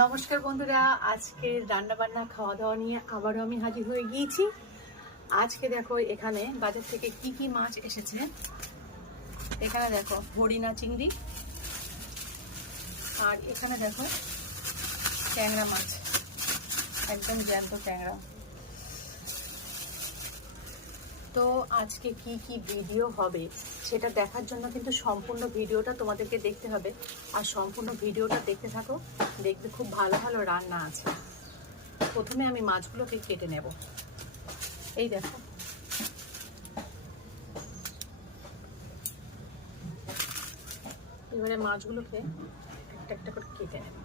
নমস্কার বন্ধুরা, আজকে রান্না বান্না খাওয়া দাওয়া নিয়ে আবারও আমি হাজির হয়ে গিয়েছি। আজকে দেখো এখানে বাজার থেকে কি কি মাছ এসেছে। এখানে দেখো হরিণা চিংড়ি, আর এখানে দেখো ট্যাংরা মাছ, একদম জ্যান্ত ট্যাংরা। তো আজকে কি কি ভিডিও হবে সেটা দেখার জন্য কিন্তু সম্পূর্ণ ভিডিওটা তোমাদেরকে দেখতে হবে। আর সম্পূর্ণ ভিডিওটা দেখতে থাকো, দেখবে খুব ভালো ভালো রান্না আছে। প্রথমে আমি মাছগুলোকে কেটে নেব। এই দেখো, এবারে মাছগুলোকে একটা একটা করে কেটে নেব।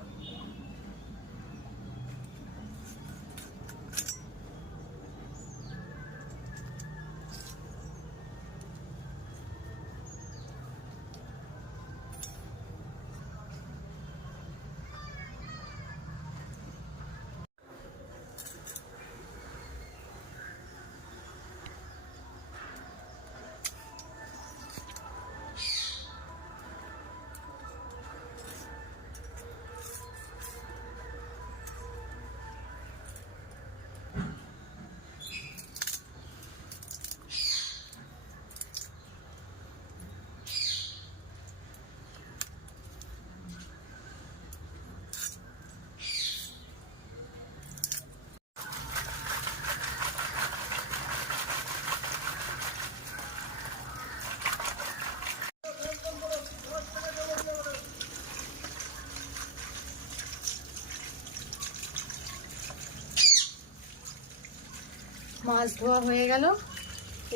মাছ ধোয়া হয়ে গেল,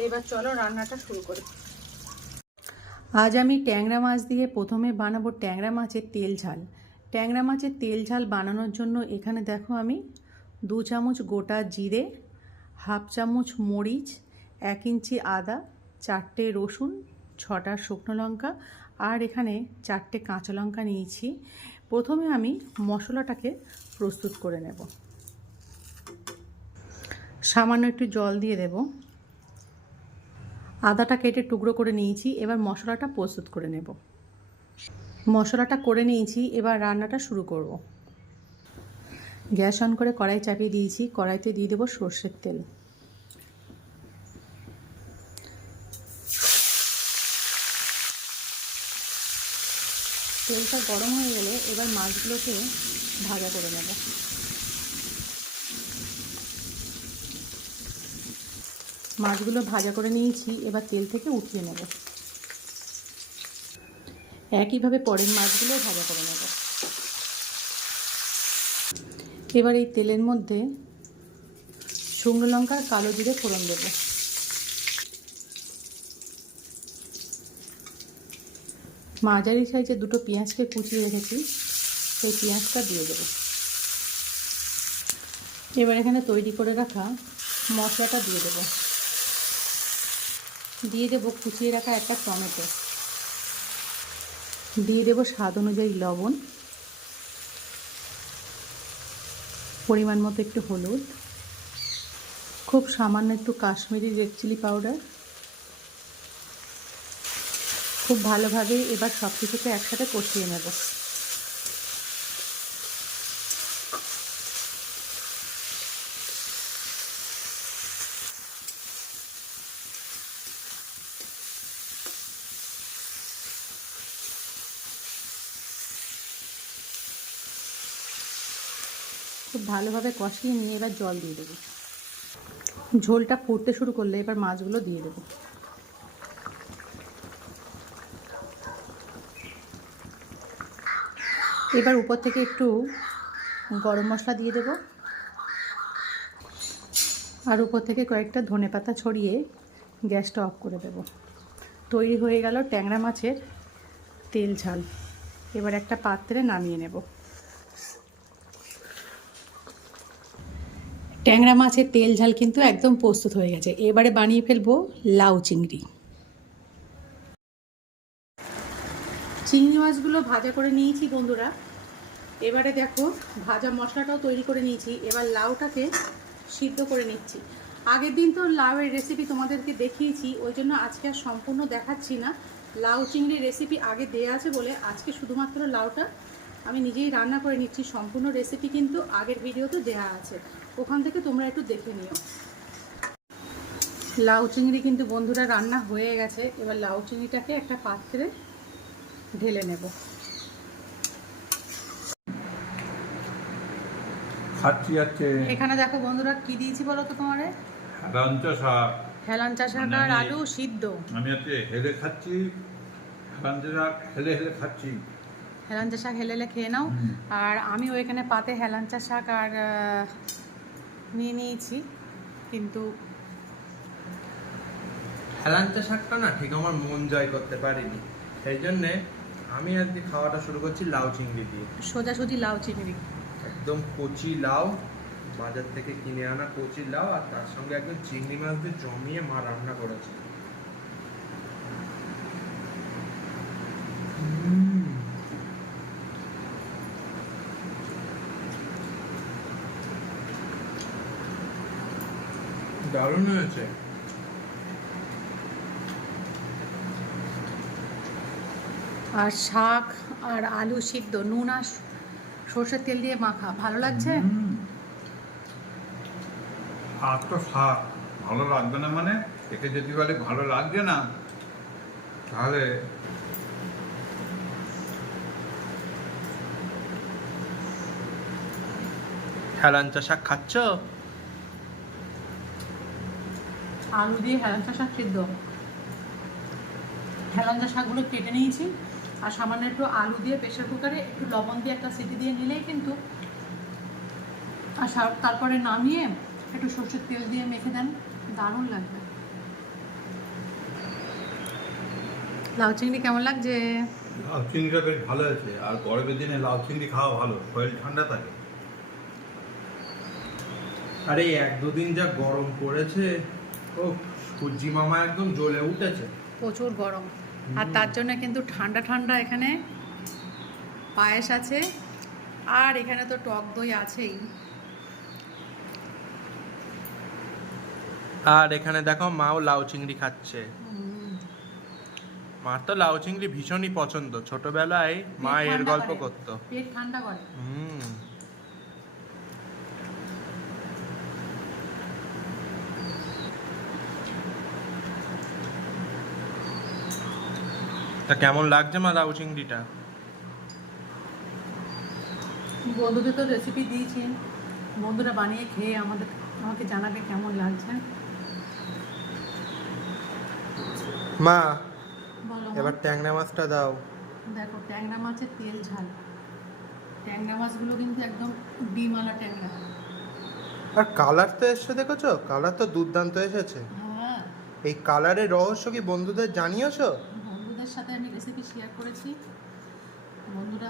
এবার চলো রান্নাটা শুরু করি। আজ আমি ট্যাংরা মাছ দিয়ে প্রথমে বানাবো ট্যাংরা মাছের তেল ঝাল। ট্যাংরা মাছের তেল ঝাল বানানোর জন্য এখানে দেখো আমি 2 চামচ গোটা জিরে, হাফ চামচ মরিচ, 1 ইঞ্চি আদা, 4টে রসুন, 6টা শুকনো লঙ্কা আর এখানে 4টে কাঁচা লঙ্কা নিয়েছি। প্রথমে আমি মশলাটাকে প্রস্তুত করে নেব। সামান্য একটু জল দিয়ে দেব। আদাটা কেটে টুকরো করে নিয়েছি, এবার মশলাটা প্রস্তুত করে নেব। মশলাটা করে নিয়েছি, এবার রান্নাটা শুরু করব। গ্যাস অন করে কড়াই চাপিয়ে দিয়েছি, কড়াইতে দিয়ে দেব সর্ষের তেল। তেলটা গরম হয়ে গেলে এবার মাছগুলোকে ভাজা করে নেব। মাছগুলো ভাজা করে নিয়েছি, এবার তেল থেকে উঠিয়ে নেব। একইভাবে পরের মাছগুলো ভাজা করে নেব। এবার এই তেলের মধ্যে শুকনো লঙ্কার কালো জিরে ফোড়ন দেব। মাঝারি সাইজে 2টো পেঁয়াজকে কুচিয়ে রেখেছি, সেই পেঁয়াজটা দিয়ে দেব। এবার এখানে তৈরি করে রাখা মশলাটা দিয়ে দেব। দিয়ে দেব কুচিয়ে রাখা একটা টমেটো, দিয়ে দেব স্বাদ অনুযায়ী লবণ, পরিমাণ মতো একটু হলুদ, খুব সামান্য একটু কাশ্মীরি রেড চিলি পাউডার। খুব ভালোভাবে এবার সব কিছুকে একসাথে কষিয়ে নেব। খুব ভালোভাবে কষিয়ে নিয়ে এবার জল দিয়ে দেবো। ঝোলটা ফুটতে শুরু করলে এবার মাছগুলো দিয়ে দেবো। এবার উপর থেকে একটু গরম মশলা দিয়ে দেব, আর উপর থেকে কয়েকটা ধনেপাতা ছড়িয়ে গ্যাসটা অফ করে দেব। তৈরি হয়ে গেল ট্যাংরা মাছের তেল ঝাল। এবার একটা পাত্রে নামিয়ে নেব। ট্যাংরা মাছের তেল ঝাল কিন্তু একদম প্রস্তুত হয়ে গেছে। এবারে বানিয়ে ফেলবো লাউ চিংড়ি। চিংড়ি মাছগুলো ভাজা করে নিয়েছি বন্ধুরা। এবারে দেখো ভাজা মশলাটাও তৈরি করে নিয়েছি, এবার লাউটাকে সিদ্ধ করে নিচ্ছি। আগের দিন তো লাউয়ের রেসিপি তোমাদেরকে দেখিয়েছি, ওই জন্য আজকে আর সম্পূর্ণ দেখাচ্ছি না। লাউ চিংড়ির রেসিপি আগে দেয়া আছে বলে আজকে শুধুমাত্র লাউটা আমি নিজেই রান্না করে নিচ্ছি। সম্পূর্ণ রেসিপি কিন্তু আগের ভিডিওতে দেওয়া আছে, ওখান থেকে তোমরা একটু দেখে নিও। লাউ চিংড়ি কিন্তু বন্ধুরা রান্না হয়ে গেছে। এবার লাউ চিংড়িটাকে একটা পাত্রে ঢেলে নেব। এখানে দেখো বন্ধুরা কি দিয়েছি বলো তো তোমারে? হেলাঞ্চা শাক। হেলাঞ্চা শাক আর আলু সিদ্ধ। আমি আজকে হেলে খাচ্ছি, হেলাঞ্চা শাক হেলে হেলে খাচ্ছি। হেলাঞ্চা শাক হেলে হেলে খেয়ে নাও। আর আমি ওইখানে পাতে হেলাঞ্চা শাক আর নিয়ে নিয়েছি, কিন্তু হেলাঞ্চা শাকটা না ঠিক আমার মন জয় করতে পারিনি, সেই জন্যে আমি আজকে খাওয়াটা শুরু করছি লাউ চিংড়ি দিয়ে। সোজাসুজি লাউ চিংড়ি, একদম কচি লাউ, বাজার থেকে কিনে আনা কচি লাউ, আর তার সঙ্গে একদম চিংড়ি মাছ দিয়ে জমিয়ে মা রান্না করেছে। দারুণ হয়েছে। আর শাক আর আলু সিদ্ধ, নুন আর সর্ষের তেল দিয়ে মাখা, ভালো লাগছে? শাক তো শাক, ভালো লাগবে না মানে? একে যদি বলে ভালো লাগছে না, তাহলে হেলাঞ্চা শাক খাচ্ছ? আলু দিয়ে হেলাঞ্চা শাক সিদ্ধ। হেলাঞ্চা শাকগুলো কেটে নিয়েছি, আর সামান্য একটু আলু দিয়ে প্রেশার কুকারে একটু লবণ দিয়ে একটা সিটি দিয়ে নিলেই কিন্তু, আর তারপরে নামিয়ে একটু সর্ষের তেল দিয়ে মেখে দেন, দারুণ লাগবে। লাউ চিংড়ি কেমন লাগছে? লাউ চিংড়িটা বেশ ভালো আছে। আর গরমের দিনে লাউ চিংড়ি খাওয়া ভালো, শরীর ঠান্ডা থাকে। আরে এক দুদিন যা গরম পড়েছে, ও সূর্যি মামা একদম জ্বলে উঠেছে। প্রচুর গরম, আর তার জন্য কিন্তু ঠান্ডা ঠান্ডা এখানে পায়েস আছে, আর এখানে তো টক দই আছেই। আর এখানে দেখো মাও লাউ চিংড়ি খাচ্ছে। মার তো লাউ চিংড়ি ভীষণই পছন্দ, ছোটবেলায় মা এর গল্প করতো। পেট ঠান্ডা করে। তা কেমন লাগছে মা লাউ চিংড়িটা? বন্ধুদের তো রেসিপি দিয়েছি, বন্ধুরা বানিয়ে খেয়ে আমাকে জানাবে কেমন লাগছে। মা বলো এবার ট্যাংরা মাছটা দাও। দেখো ট্যাংরা মাছের তেল ঝাল। ট্যাংরা মাছগুলো কিন্তু একদম ডিমওয়ালা ট্যাংরা। আর কালার তো এসছে, দেখেছো? কালার তো দুর্দান্ত এসেছে। হ্যাঁ, এই কালারের রহস্য কি বন্ধুদের জানিয়েছো? বন্ধুদের সাথে আমি রেসিপি শেয়ার করেছি, বন্ধুরা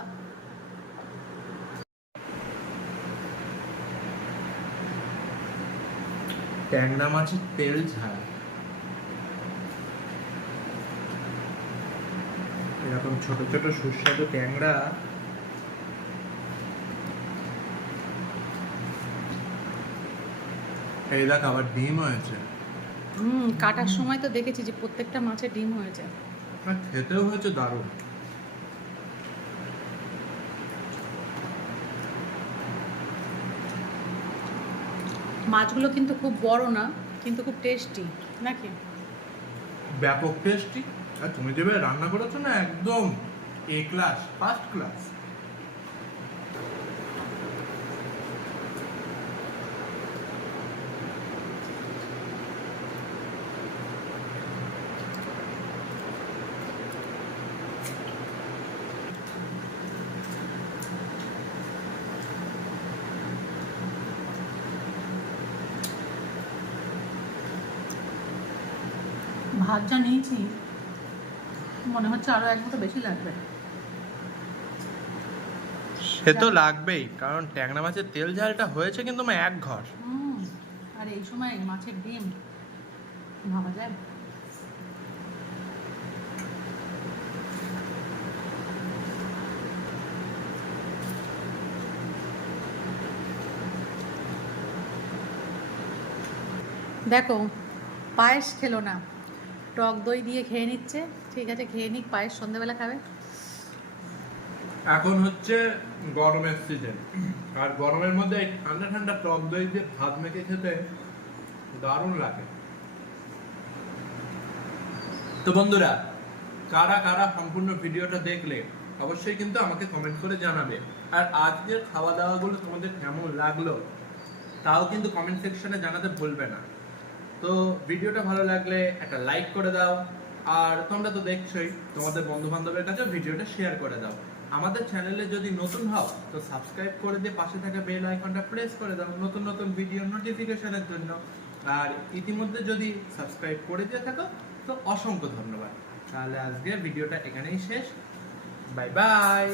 ট্যাংরা মাছের তেল ঝাল এরকম ছোট ছোট সুস্বাদু ট্যাংরা। এই দেখ আবার ডিম হয়েছে। কাটার সময় তো দেখেছি যে প্রত্যেকটা মাছে ডিম হয়েছে। আর খেতেও হয়েছে দারুণ। মাছগুলো কিন্তু খুব বড় না, কিন্তু খুব টেস্টি নাকি? ব্যাপক টেস্টি। আর তুমি যেভাবে রান্না করেছো না, একদম এ ক্লাস, ফার্স্ট ক্লাস। ভাত যা নিয়েছি মনে হচ্ছে আরো এক মুঠো বেশি লাগবে। সে তো লাগবেই, কারণ ট্যাংরা মাছের তেল ঝালটা হয়েছে কিন্তু এক ঘর। আর এই সময় মাছের ডিম ভাবা যায়। দেখো পায়েস খেলো না, টক দই দিয়ে খেয়ে নিচ্ছে। ঠিক আছে, খেয়ে নিক, পায়েস সন্ধ্যেবেলা খাবে। এখন হচ্ছে গরমের সিজন, আর গরমের মধ্যে এই ঠান্ডা ঠান্ডা টক দই দিয়ে ভাত মেখে খেতে দারুণ লাগে। তো বন্ধুরা, কারা কারা সম্পূর্ণ ভিডিওটা দেখলে অবশ্যই কিন্তু আমাকে কমেন্ট করে জানাবে। আর আজকের খাওয়া দাওয়াগুলো তোমাদের কেমন লাগলো তাও কিন্তু কমেন্ট সেকশনে জানাতে ভুলবে না। তো ভিডিওটা ভালো লাগলে একটা লাইক করে দাও, আর তোমরা তো দেখছোই তোমাদের বন্ধু বান্ধবের কাছে ভিডিওটা শেয়ার করে দাও। আমাদের চ্যানেলে যদি নতুন হও তো সাবস্ক্রাইব করে দিয়ে পাশে থাকা বেল আইকনটা প্রেস করে দাও নতুন নতুন ভিডিও নোটিফিকেশনের জন্য। আর ইতিমধ্যে যদি সাবস্ক্রাইব করে দিয়ে থাকো তো অসংখ্য ধন্যবাদ। তাহলে আজকে ভিডিওটা এখানেই শেষ। Bye bye.